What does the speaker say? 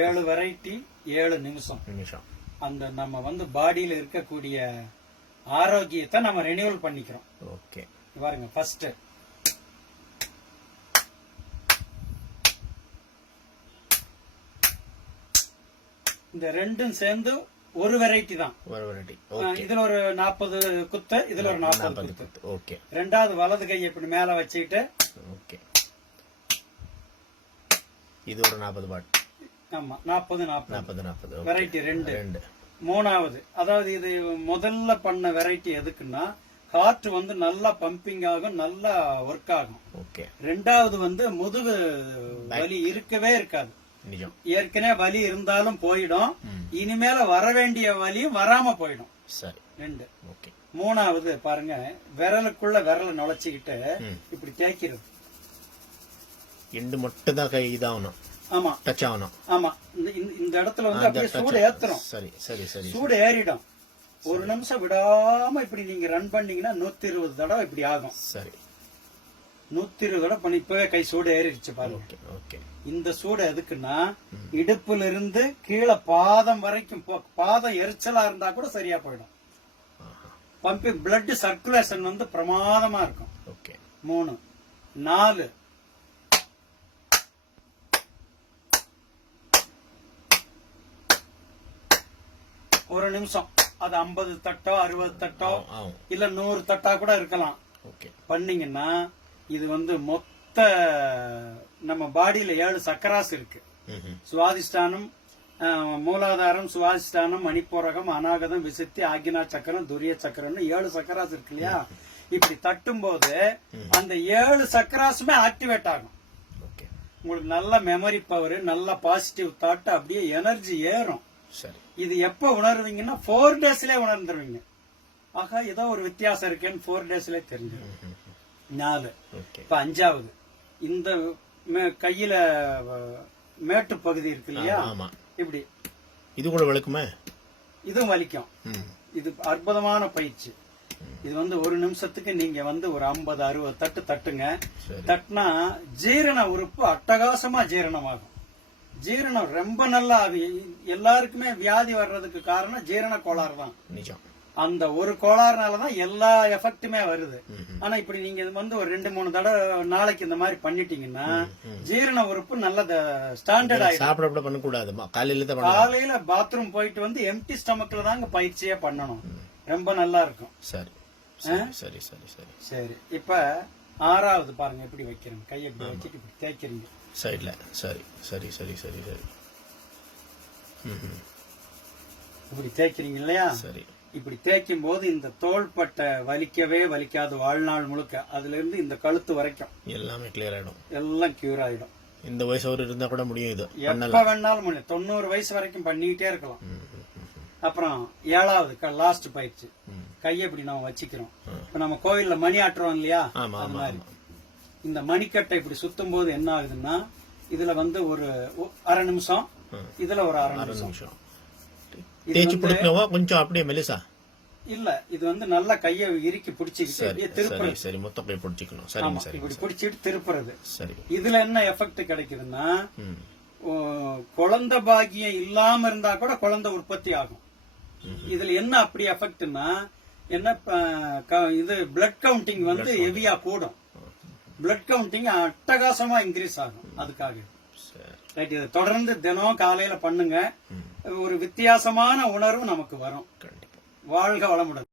7 variety 7 நிமிஷம். அந்த நம்ம வந்து பாடியில இருக்கக்கூடிய ஆரோக்கியத்தை நம்ம ரெனியூவல் பண்ணிக்கிறோம். ஓகே, பாருங்க. ஃபர்ஸ்ட் இந்த ரெண்டும் சேர்ந்து ஒரு வெரைட்டி தான். இதுல ஒரு 40 குத்து, இதுல ஒரு 40 குத்து. ஓகே. ரெண்டாவது வலது கை இப்படி மேல வச்சுக்கிட்டு, ஓகே, இது ஒரு 40 வாட். ஆமா, 40 வெரைட்டி 2. 3வது, அதாவது இது முதல்ல பண்ண வெரைட்டி எதுக்குன்னா ஹார்ட் வந்து நல்லா பம்பிங் ஆகும், நல்லா ஒர்க் ஆகும். ஓகே. 2வது வந்து முதுகு வலி இருக்கவே இருக்காது. ஏற்கனவே வலி இருந்தாலும் போயிடும், இனிமேல வர வேண்டிய வலியும் வராம போயிடும். சரி. 2. 3வது பாருங்க, விரலுக்குள்ள விரல நுழைச்சிக்கிட்டு இப்படி தேய்க்கிறது. எண்டு மட்டும் தான் கை இதாகணும். ஆமா, டச் ஆகணும். ஆமா, இந்த இடத்துல வந்து அப்படியே சூடு ஏத்துறோம். சரி சரி சரி, சூடு ஏறிடும். ஒரு நிமிஷம் விடாம இப்படி நீங்க ரன் பண்ணீங்கன்னா 120 தடவை இப்படி ஆகும். சரி, 120 தடவை பண்ணி இப்பவே கை சூடு ஏறிடுச்சு பாருங்க. ஓகே. இந்த சூடு எதுக்குன்னா இடுப்புல இருந்து கீழே பாதம் வரைக்கும், பாதம் எரிச்சலா இருந்தா கூட சரியா போயிடும். பம்பிங் பிளட் சர்க்குலேஷன் வந்து பிரமாதமா இருக்கும். ஓகே. 3. 4. ஒரு நிமிஷம். அது 50 தட்டோ 60 தட்டோ இல்ல 100 தட்டா கூட இருக்கலாம். பண்ணீங்கன்னா இது வந்து மொத்த நம்ம பாடியில 7 சக்கராஸ் இருக்கு. சுவாதிஷ்டானம், மூலாதாரம், சுவாதிஷ்டானம், மணிப்பூரகம், அநாகதம், விசுத்தி, ஆக்ஞா சக்கரம், துரிய சக்கரம்னு 7 சக்கராஸ் இருக்கு இல்லையா? இப்படி தட்டும் போது அந்த 7 சக்கராசுமே ஆக்டிவேட் ஆகும். உங்களுக்கு நல்ல மெமரி பவர், நல்ல பாசிட்டிவ் தாட், அப்படியே எனர்ஜி ஏறும். இது எப்ப உணர்வீங்கன்னா 4 டேஸ்லயே உணர்ந்துருவீங்க. ஆகா, ஏதோ ஒரு வித்தியாசம் இருக்கேன்னு 4 டேஸ்லயே தெரிஞ்சிடும். 4. இப்ப 5வது, இந்த கையில மேட்டு பகுதி இருக்கு இல்லையா? இப்படி இது கூட வலிக்குமே. இதுவும் வலிக்கும். இது அற்புதமான பயிற்சி. இது வந்து ஒரு நிமிஷத்துக்கு நீங்க வந்து ஒரு 50-60 தட்டு தட்டுங்க. தட்டுனா ஜீரண உறுப்பு அட்டகாசமா ஜீரணமாகும். ஜீரணம் ரொம்ப நல்லா. எல்லாருக்குமே வியாதி வர்றதுக்கு காரணம் ஜீரண கோளாறு தான். அந்த ஒரு கோளாறுனாலதான் எல்லா எஃபெக்டுமே வருது. ஆனா இப்படி நீங்க வந்து ஒரு 2-3 தடவை நாளைக்கு இந்த மாதிரி பண்ணிட்டீங்கன்னா ஜீரண உறுப்பு நல்ல ஸ்டாண்டர்ட் ஆயிடும். சாப்பிட பண்ணக்கூடாது. காலையில பாத்ரூம் போயிட்டு வந்து எம்டி ஸ்டமக்ல தாங்க பயிற்சியே பண்ணணும். ரொம்ப நல்லா இருக்கும். சரி சரி சரி சரி சரி. இப்ப 6வது பாருங்க, எப்படி வைக்கிறேன். கையை இப்படி வச்சுட்டு இப்படி தேய்க்கிறீங்க சைட்ல. சரி சரி சரி சரி சரி. இப்படி தேய்க்கிறீங்க இல்லையா? சரி. இப்படி தேய்க்கும் போது இந்த தோள்பட்டை வலிக்கவே வலிக்காது வாழ்நாள் முழுக்க. அதுல இருந்து இந்த கழுத்து வரைக்கும் எல்லாமே கிளியர் ஆயிடும். எல்லாம் கியூர் ஆயிடும். இந்த வயசு ஒரு இருந்தா கூட முடியும். இது எப்ப வேணாலும் முடியும். 90 வயசு வரைக்கும் பண்ணிக்கிட்டே இருக்கலாம். அப்புறம் 7வது லாஸ்ட் பயிற்சி, கையை இப்படி நம்ம வச்சுக்கிறோம். இப்ப நம்ம கோவில்ல மணி ஆட்டுறோம் இல்லையா? அது மாதிரி இந்த மணிக்கட்டை இப்படி சுத்தும் போது என்ன ஆகுதுன்னா, இதுல வந்து ஒரு அரை நிமிஷம், இதுல ஒரு அரை நிமிஷம் கொஞ்சம் அப்படியே மெலிசா இல்ல. இது வந்து நல்லா கையை இறுக்கி பிடிச்சிக்கிட்டு திருப்புறது. சரி, மொத்த கை பிடிச்சிக்கணும். இப்படி பிடிச்சிட்டு திருப்புறது. சரி. இதுல என்ன எஃபெக்ட் கிடைக்குதுன்னா, குழந்தை பாக்கியம் இல்லாம இருந்தா கூட குழந்தை உற்பத்தி ஆகும். இதுல என்ன அப்படி எஃபெக்ட்னா, என்ன இது பிளட் கவுண்டிங் வந்து ஹெவியா கூடும். பிளட் கவுண்டிங் அட்டகாசமா இன்க்ரீஸ் ஆகும். அதுக்காக ரைட். இதை தொடர்ந்து தினம் காலையில பண்ணுங்க. ஒரு வித்தியாசமான உணர்வு நமக்கு வரும். வாழ்க வளமுடன்.